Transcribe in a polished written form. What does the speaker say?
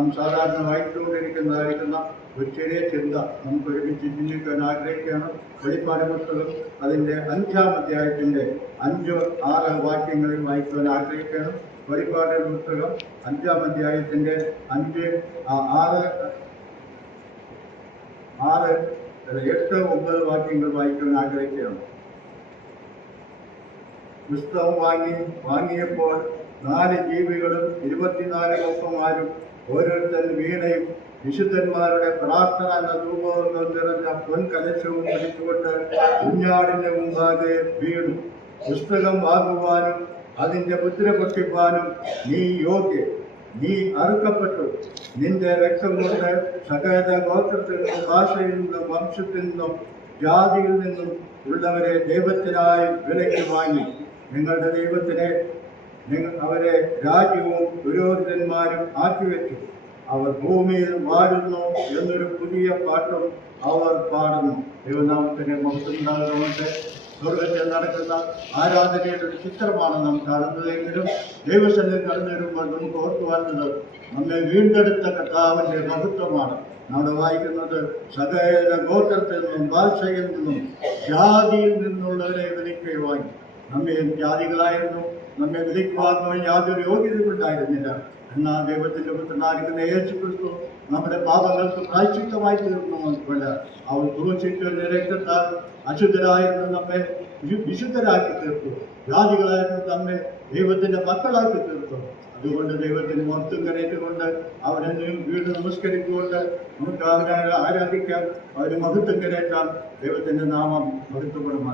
നാം സാധാരണ വായിച്ചുകൊണ്ടിരിക്കുന്നതായിരിക്കുന്ന ഒരു ചെറിയ ചിന്ത നമുക്ക് ഒരുമിച്ച് ചിന്തിക്കാൻ ആഗ്രഹിക്കുകയാണ്. വെളിപ്പാട് പുസ്തകം അതിൻ്റെ 5-ാം അധ്യായത്തിൻ്റെ 5-6 വാക്യങ്ങളിൽ വായിക്കുവാൻ ആഗ്രഹിക്കുകയാണ്. വെളിപ്പാട് പുസ്തകം 5-ാം അധ്യായത്തിൻ്റെ 5, 6, 8, 9 വാക്യങ്ങൾ വായിക്കുവാൻ ആഗ്രഹിക്കുകയാണ്. പുസ്തകം വാങ്ങിയപ്പോൾ 4 ജീവികളും 24 ഒപ്പമാരും ഓരോരുത്തർ വീണയും വിശുദ്ധന്മാരുടെ പ്രാർത്ഥന എന്ന ധൂപവും നിറഞ്ഞ പൊൻകലശവും പിടിച്ചുകൊണ്ട് കുഞ്ഞാടിന്റെ മുമ്പാകെ വീണു. പുസ്തകം വാങ്ങുവാനും അതിന്റെ മുദ്ര പൊട്ടിപ്പാനും നീ യോഗ്യൻ. നീ അറുക്കപ്പെട്ടു. നിന്റെ രക്തം കൊണ്ട് സകല ഗോത്രത്തിൽ നിന്നും ഭാഷയിൽ നിന്നും വംശത്തിൽ നിന്നും ജാതിയിൽ നിന്നും ഉള്ളവരെ ദൈവത്തിനായി വിലയ്ക്ക് വാങ്ങി. നിങ്ങളുടെ ദൈവത്തിനെ അവരെ രാജ്യവും പുരോഹിതന്മാരും ആക്കിവെച്ചു. അവർ ഭൂമിയിൽ വാഴുന്നു എന്നൊരു പുതിയ പാട്ടും അവർ പാടുന്നു. ദൈവനാമത്തിന് മഹത്വമുണ്ടാകുന്നുണ്ട്. സ്വർഗത്തിൽ നടക്കുന്ന ആരാധനയുടെ ഒരു ചിത്രമാണ് നാം കാണുന്നതെങ്കിലും ദൈവസന്നിധിയിൽ കടന്നു വരുമ്പോൾ നമുക്ക് ഓർക്കുവാനുള്ളത് നമ്മെ വീണ്ടെടുത്ത കർത്താവിന്റെ മഹത്വമാണ്. നമ്മൾ വായിക്കുന്നത് സകല ഗോത്രത്തിൽ നിന്നും ഭാഷയിൽ നിന്നും ജാതിയിൽ നിന്നുള്ളവരെ വിലയ്ക്ക് വാങ്ങി. നമ്മെ ജാതികളായിരുന്നു, നമ്മെ വിലയ്ക്കുവാങ്ങുവാൻ യാതൊരു യോഗ്യതയുണ്ടായിരുന്നില്ല. എന്നാൽ ദൈവത്തിന്റെ പുത്രനായിരിക്കുന്ന യേശുക്രിസ്തു നമ്മുടെ പാപങ്ങൾക്ക് പ്രായശ്ചിത്തമായി തീർന്നുകൊണ്ടല്ല, അവൻ ക്രൂശിന്റെ രക്തത്താൽ അശുദ്ധരായിരുന്നു നമ്മെ വിശുദ്ധരാക്കി തീർത്തു. ജാതികളായിരുന്നു നമ്മെ ദൈവത്തിന്റെ മക്കളാക്കി തീർത്തു. അതുകൊണ്ട് ദൈവത്തിന് മഹത്വം കരയിട്ടുകൊണ്ട് അവനെ വീട് നമസ്കരിച്ചുകൊണ്ട് നമുക്ക് അവനെ ആരാധിക്കാം, അവന് മഹത്വം കരയറ്റാം. ദൈവത്തിന്റെ നാമം മഹത്വപ്പെടുമാണ്.